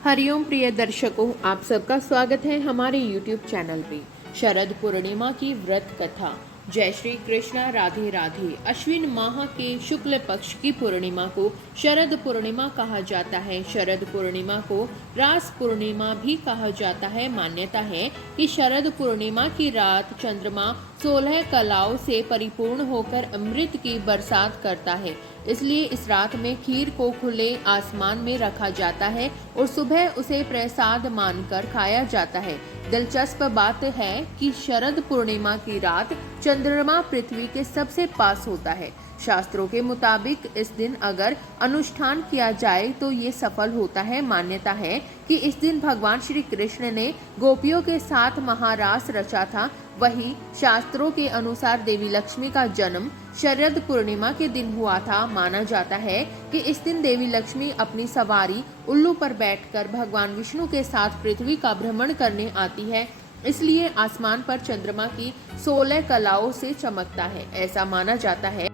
हरिओम प्रिय दर्शकों, आप सबका स्वागत है हमारे YouTube चैनल पे। शरद पूर्णिमा की व्रत कथा। जय श्री कृष्णा, राधे राधे। अश्विन माह के शुक्ल पक्ष की पूर्णिमा को शरद पूर्णिमा कहा जाता है। शरद पूर्णिमा को रास पूर्णिमा भी कहा जाता है। मान्यता है कि शरद पूर्णिमा की रात चंद्रमा 16 कलाओं से परिपूर्ण होकर अमृत की बरसात करता है, इसलिए इस रात में खीर को खुले आसमान में रखा जाता है और सुबह उसे प्रसाद मानकर खाया जाता है। दिलचस्प बात है कि शरद पूर्णिमा की रात चंद्रमा पृथ्वी के सबसे पास होता है। शास्त्रों के मुताबिक इस दिन अगर अनुष्ठान किया जाए तो ये सफल होता है। मान्यता है कि इस दिन भगवान श्री कृष्ण ने गोपियों के साथ महारास रचा था। वही शास्त्रों के अनुसार देवी लक्ष्मी का जन्म शरद पूर्णिमा के दिन हुआ था। माना जाता है कि इस दिन देवी लक्ष्मी अपनी सवारी उल्लू पर बैठकर भगवान विष्णु के साथ पृथ्वी का भ्रमण करने आती है, इसलिए आसमान पर चंद्रमा की 16 कलाओं से चमकता है। ऐसा माना जाता है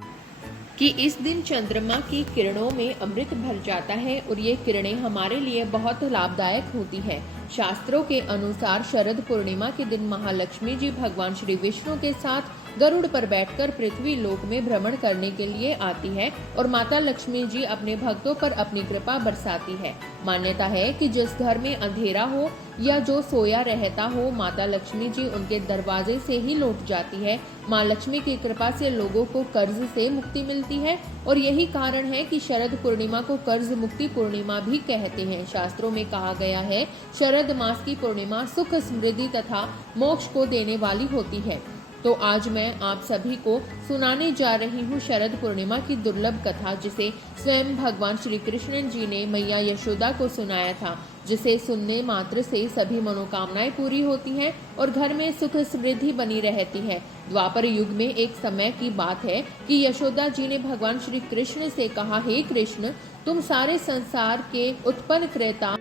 कि इस दिन चंद्रमा की किरणों में अमृत भर जाता है और ये किरणें हमारे लिए बहुत लाभदायक होती है। शास्त्रों के अनुसार शरद पूर्णिमा के दिन महालक्ष्मी जी भगवान श्री विष्णु के साथ गरुड़ पर बैठकर पृथ्वी लोक में भ्रमण करने के लिए आती है और माता लक्ष्मी जी अपने भक्तों पर अपनी कृपा बरसाती है। मान्यता है कि जिस घर में अंधेरा हो या जो सोया रहता हो, माता लक्ष्मी जी उनके दरवाजे से ही लौट जाती है। माँ लक्ष्मी की कृपा से लोगों को कर्ज से मुक्ति मिलती है और यही कारण है कि शरद पूर्णिमा को कर्ज मुक्ति पूर्णिमा भी कहते हैं। शास्त्रों में कहा गया है, शरद मास की पूर्णिमा सुख, समृद्धि तथा मोक्ष को देने वाली होती है। तो आज मैं आप सभी को सुनाने जा रही हूँ शरद पूर्णिमा की दुर्लभ कथा, जिसे स्वयं भगवान श्री कृष्ण जी ने मैया यशोदा को सुनाया था, जिसे सुनने मात्र से सभी मनोकामनाएं पूरी होती हैं और घर में सुख समृद्धि बनी रहती है। द्वापर युग में एक समय की बात है कि यशोदा जी ने भगवान श्री कृष्ण से कहा, हे कृष्ण, तुम सारे संसार के उत्पन्न क्रेता,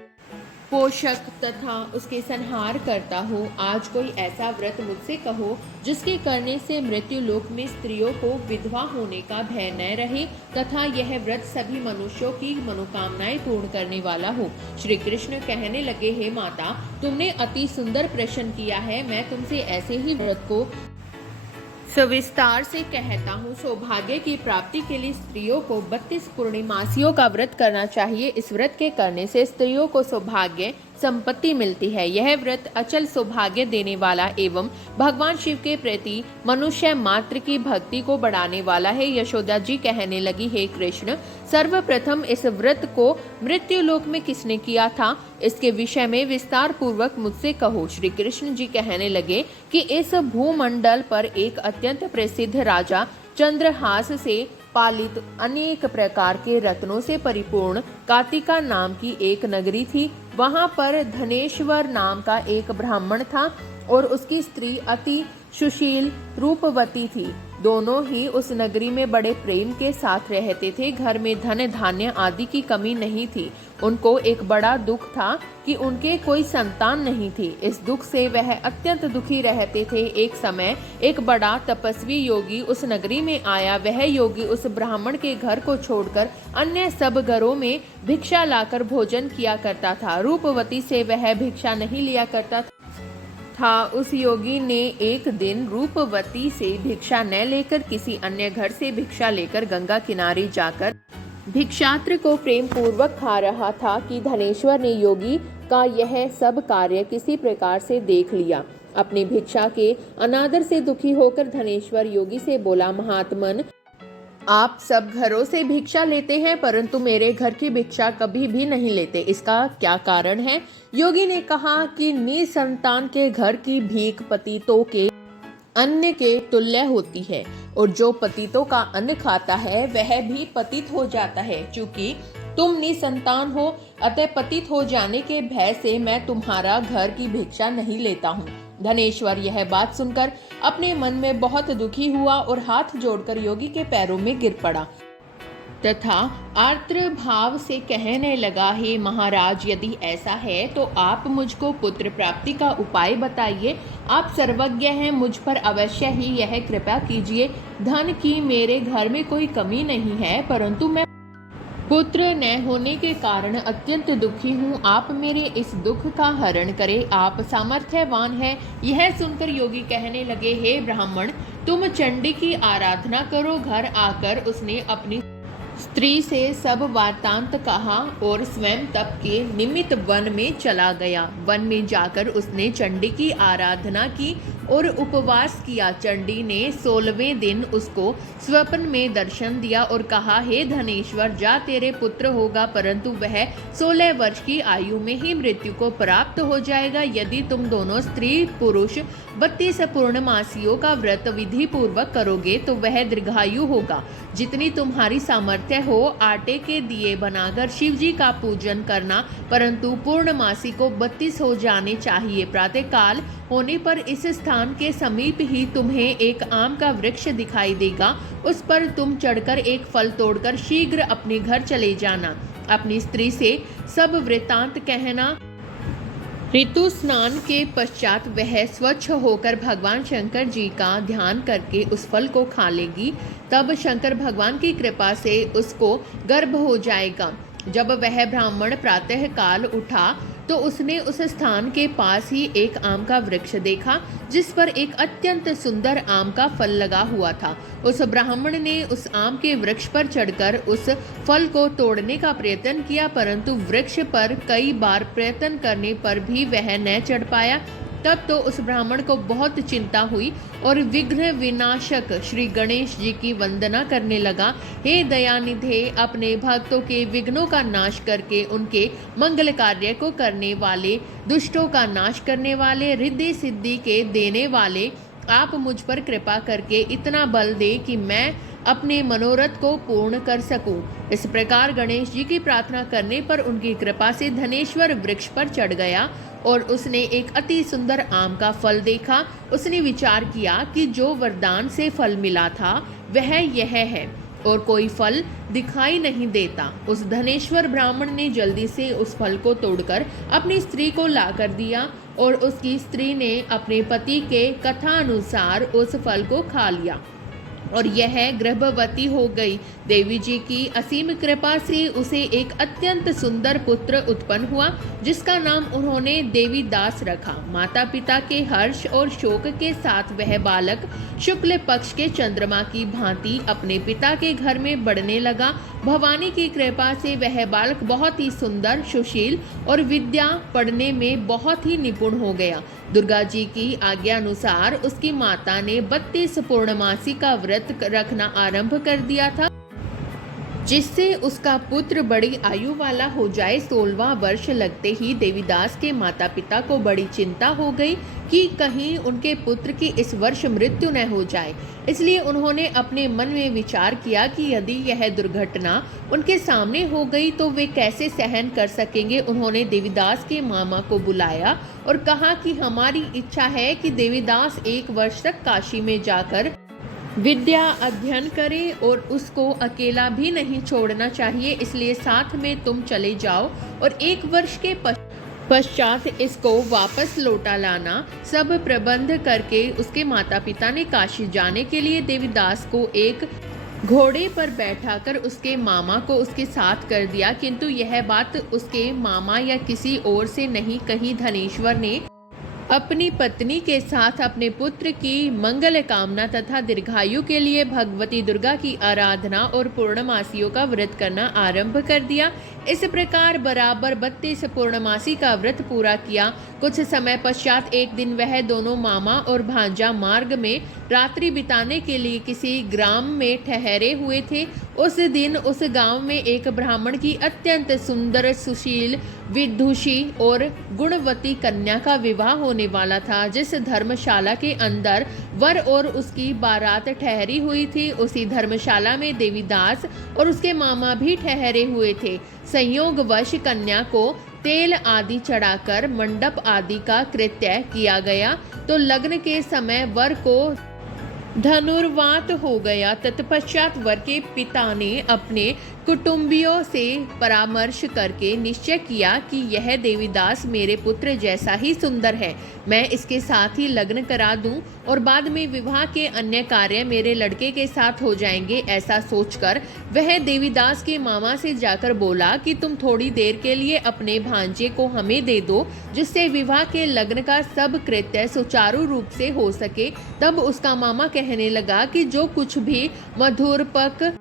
पोषक तथा उसके संहार करता हो। आज कोई ऐसा व्रत मुझसे कहो जिसके करने से मृत्यु लोक में स्त्रियों को विधवा होने का भय न रहे तथा यह व्रत सभी मनुष्यों की मनोकामनाएं पूर्ण करने वाला हो। श्री कृष्ण कहने लगे, हे माता, तुमने अति सुंदर प्रश्न किया है। मैं तुमसे ऐसे ही व्रत को सविस्तार से कहता हूँ। सौभाग्य की प्राप्ति के लिए स्त्रियों को 32 पूर्णिमासियों का व्रत करना चाहिए। इस व्रत के करने से स्त्रियों को सौभाग्य संपत्ति मिलती है। यह व्रत अचल सौभाग्य देने वाला एवं भगवान शिव के प्रति मनुष्य मात्र की भक्ति को बढ़ाने वाला है। यशोदा जी कहने लगी, हे कृष्ण, सर्वप्रथम इस व्रत को मृत्यु लोक में किसने किया था, इसके विषय में विस्तार पूर्वक मुझसे कहो। श्री कृष्ण जी कहने लगे कि इस भूमंडल पर एक अत्यंत प्रसिद्ध राजा चंद्रहास से पालित अनेक प्रकार के रत्नों से परिपूर्ण कातिका नाम की एक नगरी थी। वहां पर धनेश्वर नाम का एक ब्राह्मण था और उसकी स्त्री अति सुशील रूपवती थी। दोनों ही उस नगरी में बड़े प्रेम के साथ रहते थे। घर में धन धान्य आदि की कमी नहीं थी। उनको एक बड़ा दुख था कि उनके कोई संतान नहीं थी। इस दुख से वह अत्यंत दुखी रहते थे। एक समय एक बड़ा तपस्वी योगी उस नगरी में आया। वह योगी उस ब्राह्मण के घर को छोड़कर अन्य सब घरों में भिक्षा लाकर भोजन किया करता था। रूपवती से वह भिक्षा नहीं लिया करता था। उस योगी ने एक दिन रूपवती से भिक्षा न लेकर किसी अन्य घर से भिक्षा लेकर गंगा किनारे जाकर भिक्षात्र को प्रेम पूर्वक खा रहा था कि धनेश्वर ने योगी का यह सब कार्य किसी प्रकार से देख लिया। अपनी भिक्षा के अनादर से दुखी होकर धनेश्वर योगी से बोला, महात्मन, आप सब घरों से भिक्षा लेते हैं परंतु मेरे घर की भिक्षा कभी भी नहीं लेते, इसका क्या कारण है? योगी ने कहा कि निसंतान के घर की भीख पतितों के अन्न के तुल्य होती है और जो पतितों का अन्न खाता है वह भी पतित हो जाता है। चूंकि तुम निसंतान हो, अतः पतित हो जाने के भय से मैं तुम्हारा घर की भिक्षा नहीं लेता हूँ। धनेश्वर यह बात सुनकर अपने मन में बहुत दुखी हुआ और हाथ जोड़कर योगी के पैरों में गिर पड़ा तथा आर्द्र भाव से कहने लगा, हे महाराज, यदि ऐसा है तो आप मुझको पुत्र प्राप्ति का उपाय बताइए। आप सर्वज्ञ हैं, मुझ पर अवश्य ही यह कृपा कीजिए। धन की मेरे घर में कोई कमी नहीं है, परंतु मैं पुत्र न होने के कारण अत्यंत दुखी हूँ, आप मेरे इस दुख का हरण करें, आप सामर्थ्यवान हैं। यह सुनकर योगी कहने लगे, हे ब्राह्मण, तुम चंडी की आराधना करो। घर आकर उसने अपनी स्त्री से सब वार्तांत कहा और स्वयं तप के निमित्त वन में चला गया। वन में जाकर उसने चंडी की आराधना की और उपवास किया। चंडी ने 16वें दिन उसको स्वप्न में दर्शन दिया और कहा, हे धनेश्वर, जा, तेरे पुत्र होगा, परंतु वह 16 वर्ष की आयु में ही मृत्यु को प्राप्त हो जाएगा। यदि तुम दोनों स्त्री पुरुष 32 पूर्णमासियों का व्रत विधि पूर्वक करोगे तो वह दीर्घायु होगा। जितनी तुम्हारी सामर्थ्य हो, आटे के दिए बनाकर शिव जी का पूजन करना, परंतु पूर्णमासी को 32 हो जाने चाहिए। प्रातः काल होने पर इस स्थान के समीप ही तुम्हें एक आम का वृक्ष दिखाई देगा। उस पर तुम चढ़कर एक फल तोड़कर शीघ्र अपने घर चले जाना। अपनी स्त्री से सब वृत्तांत कहना। ऋतु स्नान के पश्चात वह स्वच्छ होकर भगवान शंकर जी का ध्यान करके उस फल को खा लेगी। तब शंकर भगवान की कृपा से उसको गर्भ हो जाएगा। जब वह ब्राह्मण प्रातः काल उठा तो उसने उस स्थान के पास ही एक आम का वृक्ष देखा, जिस पर एक अत्यंत सुंदर आम का फल लगा हुआ था। उस ब्राह्मण ने उस आम के वृक्ष पर चढ़कर उस फल को तोड़ने का प्रयत्न किया, परंतु वृक्ष पर कई बार प्रयत्न करने पर भी वह न चढ़ पाया। तब तो उस ब्राह्मण को बहुत चिंता हुई और विघ्न विनाशक श्री गणेश जी की वंदना करने लगा। हे दयानिधे, अपने भक्तों के विघ्नों का नाश करके उनके मंगल कार्य को करने वाले, दुष्टों का नाश करने वाले, रिद्धि सिद्धि के देने वाले, आप मुझ पर कृपा करके इतना बल दे कि मैं अपने मनोरथ को पूर्ण कर सकूं। इस प्रकार गणेश जी की प्रार्थना करने पर उनकी कृपा से धनेश्वर वृक्ष पर चढ़ गया और उसने एक अति सुंदर आम का फल देखा। उसने विचार किया कि जो वरदान से फल मिला था वह यह है और कोई फल दिखाई नहीं देता। उस धनेश्वर ब्राह्मण ने जल्दी से उस फल को तोड़कर अपनी स्त्री को ला कर दिया और उसकी स्त्री ने अपने पति के कथा अनुसार उस फल को खा लिया और यह गर्भवती हो गई। देवी जी की असीम कृपा से उसे एक अत्यंत सुंदर पुत्र उत्पन्न हुआ, जिसका नाम उन्होंने देवीदास रखा। माता पिता के हर्ष और शोक के साथ वह बालक शुक्ल पक्ष के चंद्रमा की भांति अपने पिता के घर में बढ़ने लगा। भवानी की कृपा से वह बालक बहुत ही सुंदर, सुशील और विद्या पढ़ने में बहुत ही निपुण हो गया। दुर्गा जी की आज्ञा अनुसार उसकी माता ने 32 पूर्णमासी का व्रत रखना आरंभ कर दिया था, जिससे उसका पुत्र बड़ी आयु वाला हो जाए। 16वां वर्ष लगते ही देवीदास के माता पिता को बड़ी चिंता हो गई कि कहीं उनके पुत्र की इस वर्ष मृत्यु न हो जाए। इसलिए उन्होंने अपने मन में विचार किया कि यदि यह दुर्घटना उनके सामने हो गई तो वे कैसे सहन कर सकेंगे। उन्होंने देवीदास के मामा को बुलाया और कहा कि हमारी इच्छा है कि देवीदास 1 वर्ष तक काशी में जाकर विद्या अध्ययन करे और उसको अकेला भी नहीं छोड़ना चाहिए, इसलिए साथ में तुम चले जाओ और 1 वर्ष के पश्चात इसको वापस लौटा लाना। सब प्रबंध करके उसके माता पिता ने काशी जाने के लिए देवीदास को एक घोड़े पर बैठाकर उसके मामा को उसके साथ कर दिया, किंतु यह बात उसके मामा या किसी और से नहीं कही। धनेश्वर ने अपनी पत्नी के साथ अपने पुत्र की मंगल कामना तथा दीर्घायु के लिए भगवती दुर्गा की आराधना और पूर्णमासियों का व्रत करना आरंभ कर दिया। इस प्रकार बराबर 32 पूर्णमासी का व्रत पूरा किया। कुछ समय पश्चात एक दिन वह दोनों मामा और भांजा मार्ग में रात्रि बिताने के लिए किसी ग्राम में ठहरे हुए थे। उस दिन उस गांव में एक ब्राह्मण की अत्यंत सुंदर, सुशील, विदुषी और गुणवती कन्या का विवाह होने वाला था। जिस धर्मशाला के अंदर वर और उसकी बारात ठहरी हुई थी, उसी धर्मशाला में देवीदास और उसके मामा भी ठहरे हुए थे। संयोगवश कन्या को तेल आदि चढ़ाकर मंडप आदि का कृत्य किया गया तो लग्न के समय वर को धनुर्वात हो गया। तत्पश्चात वर के पिता ने अपने कुटुंबियों से परामर्श करके निश्चय किया कि यह देवीदास मेरे पुत्र जैसा ही सुंदर है, मैं इसके साथ ही लग्न करा दूं और बाद में विवाह के अन्य कार्य मेरे लड़के के साथ हो जाएंगे। ऐसा सोचकर वह देवीदास के मामा से जाकर बोला कि तुम थोड़ी देर के लिए अपने भांजे को हमें दे दो, जिससे विवाह के लग्न का सब कृत्य सुचारू रूप से हो सके। तब उसका मामा कहने लगा कि जो कुछ भी मधुरपक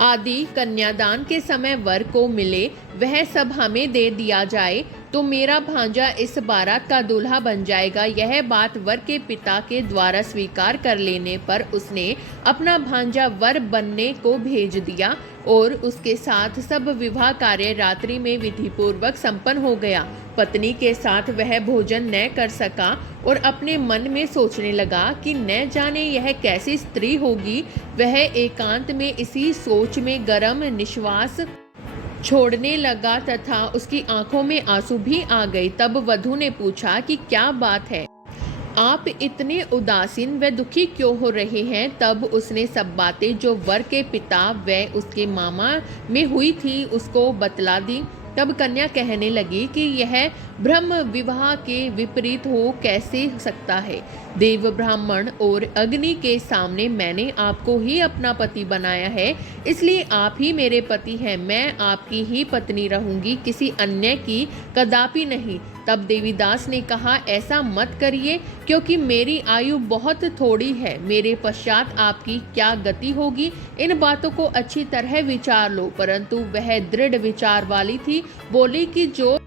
आदि कन्यादान के समय वर को मिले वह सब हमें दे दिया जाए, तो मेरा भांजा इस बारात का दूल्हा बन जाएगा। यह बात वर के पिता के द्वारा स्वीकार कर लेने पर उसने अपना भांजा वर बनने को भेज दिया और उसके साथ सब विवाह कार्य रात्रि में विधि पूर्वक संपन्न हो गया। पत्नी के साथ वह भोजन न कर सका और अपने मन में सोचने लगा कि न जाने यह कैसी स्त्री होगी। वह एकांत में इसी सोच में गरम निश्वास छोड़ने लगा तथा उसकी आंखों में आंसू भी आ गए। तब वधू ने पूछा कि क्या बात है, आप इतने उदासीन व दुखी क्यों हो रहे हैं। तब उसने सब बातें जो वर के पिता व उसके मामा में हुई थी उसको बतला दी। तब कन्या कहने लगी कि यह ब्रह्म विवाह के विपरीत हो कैसे सकता है। देव ब्राह्मण और अग्नि के सामने मैंने आपको ही अपना पति बनाया है, इसलिए आप ही मेरे पति हैं। मैं आपकी ही पत्नी रहूंगी, किसी अन्य की कदापि नहीं। तब देवीदास ने कहा, ऐसा मत करिए, क्योंकि मेरी आयु बहुत थोड़ी है। मेरे पश्चात आपकी क्या गति होगी, इन बातों को अच्छी तरह विचार लो। परंतु वह दृढ़ विचार वाली थी, बोली कि जो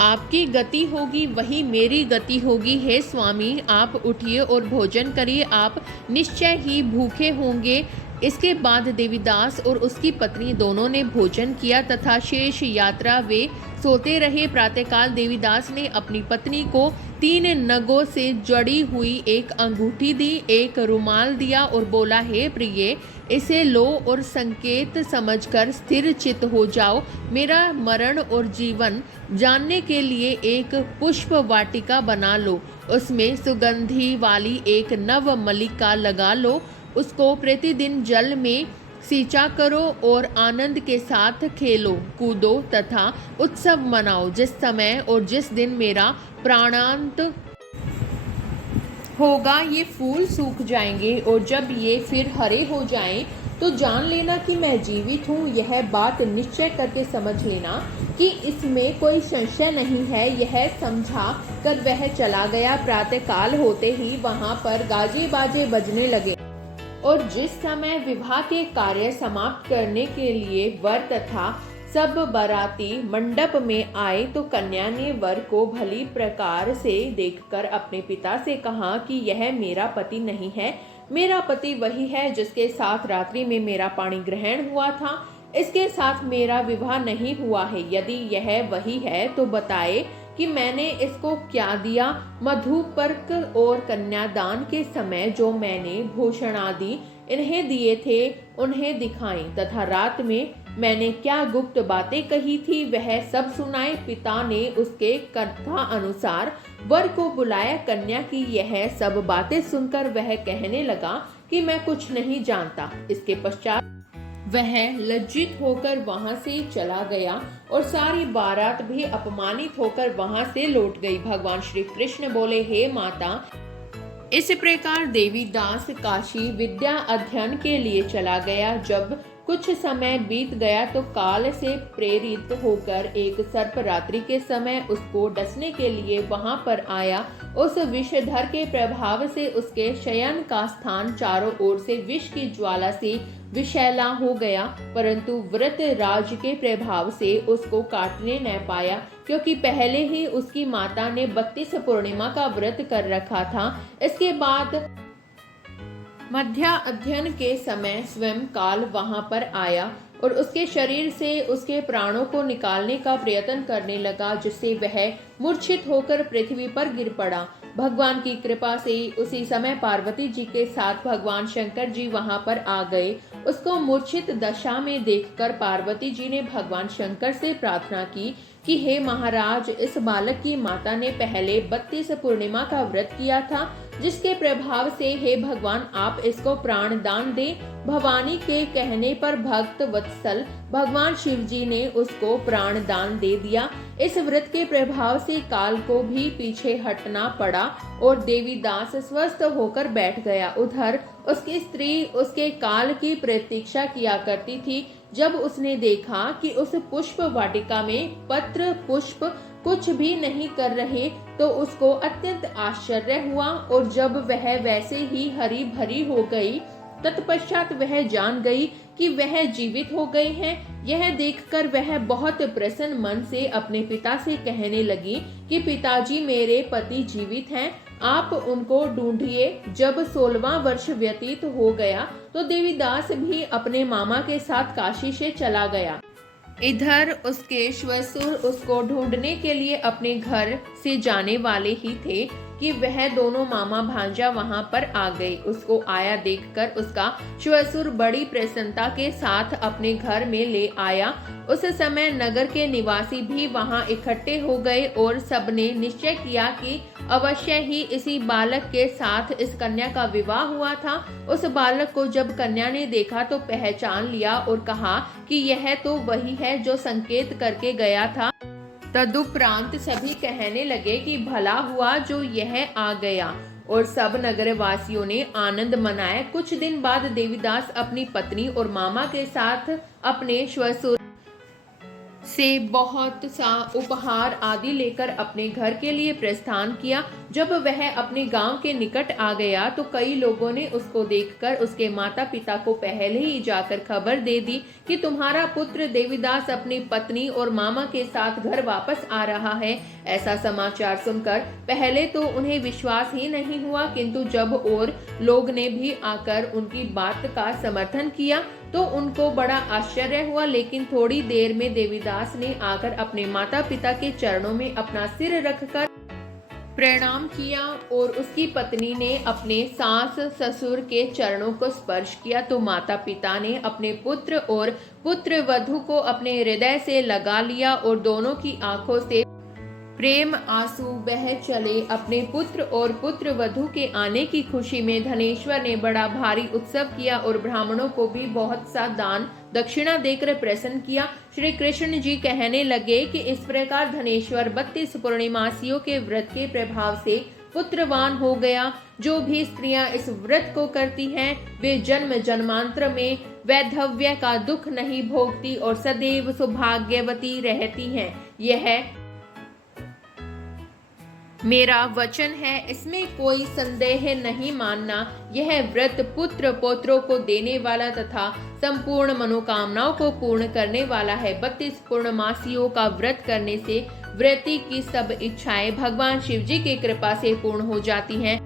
आपकी गति होगी वही मेरी गति होगी। हे स्वामी, आप उठिए और भोजन करिए, आप निश्चय ही भूखे होंगे। इसके बाद देवीदास और उसकी पत्नी दोनों ने भोजन किया तथा शेष यात्रा वे सोते रहे। प्रातःकाल देवीदास ने अपनी पत्नी को 3 नगों से जड़ी हुई एक अंगूठी दी, एक रुमाल दिया और बोला, हे प्रिय, इसे लो और संकेत समझकर स्थिर चित्त हो जाओ। मेरा मरण और जीवन जानने के लिए एक पुष्प वाटिका बना लो, उसमें सुगंधी वाली एक नव मलिका लगा लो, उसको प्रतिदिन जल में सींचा करो और आनंद के साथ खेलो कूदो तथा उत्सव मनाओ। जिस समय और जिस दिन मेरा प्राणांत होगा ये फूल सूख जाएंगे और जब ये फिर हरे हो जाएं तो जान लेना कि मैं जीवित हूँ। यह बात निश्चय करके समझ लेना कि इसमें कोई संशय नहीं है। यह समझा कर वह चला गया। प्रातःकाल होते ही वहां पर गाजे बाजे बजने लगे और जिस समय विवाह के कार्य समाप्त करने के लिए वर तथा सब बाराती मंडप में आए तो कन्या ने वर को भली प्रकार से देखकर अपने पिता से कहा कि यह मेरा पति नहीं है। मेरा पति वही है जिसके साथ रात्रि में मेरा पाणी ग्रहण हुआ था, इसके साथ मेरा विवाह नहीं हुआ है। यदि यह वही है तो बताए कि मैंने इसको क्या दिया। मधुपर्क और कन्यादान के समय जो मैंने भूषण आदि इन्हें दिए थे उन्हें दिखाएं तथा रात में मैंने क्या गुप्त बातें कही थी वह सब सुनाए। पिता ने उसके कथा अनुसार वर को बुलाया। कन्या की यह सब बातें सुनकर वह कहने लगा कि मैं कुछ नहीं जानता। इसके पश्चात वह लज्जित होकर वहां से चला गया और सारी बारात भी अपमानित होकर वहां से लौट गई। भगवान श्री कृष्ण बोले, हे माता, इस प्रकार देवीदास काशी विद्या अध्ययन के लिए चला गया। जब कुछ समय बीत गया तो काल से प्रेरित होकर एक सर्प रात्रि के समय उसको डसने के लिए वहां पर आया। उस विषधर के प्रभाव से उसके शयन का स्थान चारों ओर से विष की ज्वाला से विषैला हो गया, परंतु व्रत राज के प्रभाव से उसको काटने न पाया, क्योंकि पहले ही उसकी माता ने 32 पूर्णिमा का व्रत कर रखा था। इसके बाद मध्या अध्ययन के समय स्वयं काल वहां पर आया और उसके शरीर से उसके प्राणों को निकालने का प्रयत्न करने लगा, जिससे वह मूर्छित होकर पृथ्वी पर गिर पड़ा। भगवान की कृपा से उसी समय पार्वती जी के साथ भगवान शंकर जी वहां पर आ गए। उसको मूर्छित दशा में देखकर पार्वती जी ने भगवान शंकर से प्रार्थना की कि हे महाराज, इस बालक की माता ने पहले 32 पूर्णिमा का व्रत किया था, जिसके प्रभाव से हे भगवान आप इसको प्राण दान दें। भवानी के कहने पर भक्त वत्सल भगवान शिव जी ने उसको प्राण दान दे दिया। इस व्रत के प्रभाव से काल को भी पीछे हटना पड़ा और देवीदास स्वस्थ होकर बैठ गया। उधर उसकी स्त्री उसके काल की प्रतीक्षा किया करती थी। जब उसने देखा कि उस पुष्प वाटिका में पत्र पुष्प कुछ भी नहीं कर रहे तो उसको अत्यंत आश्चर्य हुआ, और जब वह वैसे ही हरी भरी हो गई तत्पश्चात वह जान गई कि वह जीवित हो गए हैं। यह देखकर वह बहुत प्रसन्न मन से अपने पिता से कहने लगी कि पिताजी मेरे पति जीवित हैं, आप उनको ढूंढिए। जब 16वां वर्ष व्यतीत हो गया तो देवीदास भी अपने मामा के साथ काशी से चला गया। इधर उसके श्वशुर उसको ढूंढने के लिए अपने घर से जाने वाले ही थे कि वह दोनों मामा भांजा वहां पर आ गए। उसको आया देखकर उसका श्वशुर बड़ी प्रसन्नता के साथ अपने घर में ले आया। उस समय नगर के निवासी भी वहां इकट्ठे हो गए और सबने निश्चय किया कि अवश्य ही इसी बालक के साथ इस कन्या का विवाह हुआ था। उस बालक को जब कन्या ने देखा तो पहचान लिया और कहा कि यह तो वही है जो संकेत करके गया था। तदुपरांत सभी कहने लगे कि भला हुआ जो यह आ गया, और सब नगर वासियों ने आनंद मनाया। कुछ दिन बाद देवीदास अपनी पत्नी और मामा के साथ अपने श्वशुर से बहुत सा उपहार आदि लेकर अपने घर के लिए प्रस्थान किया। जब वह अपने गांव के निकट आ गया तो कई लोगों ने उसको देखकर उसके माता पिता को पहले ही जाकर खबर दे दी कि तुम्हारा पुत्र देवीदास अपनी पत्नी और मामा के साथ घर वापस आ रहा है। ऐसा समाचार सुनकर पहले तो उन्हें विश्वास ही नहीं हुआ, किंतु जब और लोग ने भी आकर उनकी बात का समर्थन किया तो उनको बड़ा आश्चर्य हुआ। लेकिन थोड़ी देर में देवीदास ने आकर अपने माता पिता के चरणों में अपना सिर रखकर प्रणाम किया और उसकी पत्नी ने अपने सास ससुर के चरणों को स्पर्श किया तो माता पिता ने अपने पुत्र और पुत्र वधू को अपने हृदय से लगा लिया और दोनों की आंखों से प्रेम आंसू बह चले। अपने पुत्र और पुत्र वधू के आने की खुशी में धनेश्वर ने बड़ा भारी उत्सव किया और ब्राह्मणों को भी बहुत सा दान दक्षिणा देकर प्रसन्न किया। श्री कृष्ण जी कहने लगे कि इस प्रकार धनेश्वर 32 पूर्णिमासियों के व्रत के प्रभाव से पुत्रवान हो गया। जो भी स्त्रियां इस व्रत को करती हैं वे जन्म जन्मांतर में वैधव्य का दुख नहीं भोगती और सदैव सौभाग्यवती रहती हैं। यह मेरा वचन है, इसमें कोई संदेह नहीं मानना। यह व्रत पुत्र पौत्रों को देने वाला तथा संपूर्ण मनोकामनाओं को पूर्ण करने वाला है। 32 पूर्णमासियों का व्रत करने से व्रती की सब इच्छाएं भगवान शिव जी की कृपा से पूर्ण हो जाती हैं।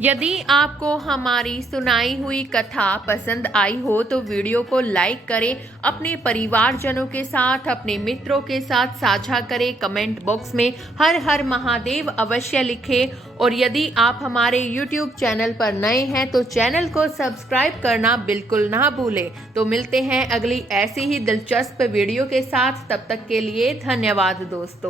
यदि आपको हमारी सुनाई हुई कथा पसंद आई हो तो वीडियो को लाइक करें, अपने परिवारजनों के साथ, अपने मित्रों के साथ साझा करें, कमेंट बॉक्स में हर हर महादेव अवश्य लिखें। और यदि आप हमारे YouTube चैनल पर नए हैं तो चैनल को सब्सक्राइब करना बिल्कुल ना भूलें। तो मिलते हैं अगली ऐसी ही दिलचस्प वीडियो के साथ, तब तक के लिए धन्यवाद दोस्तों।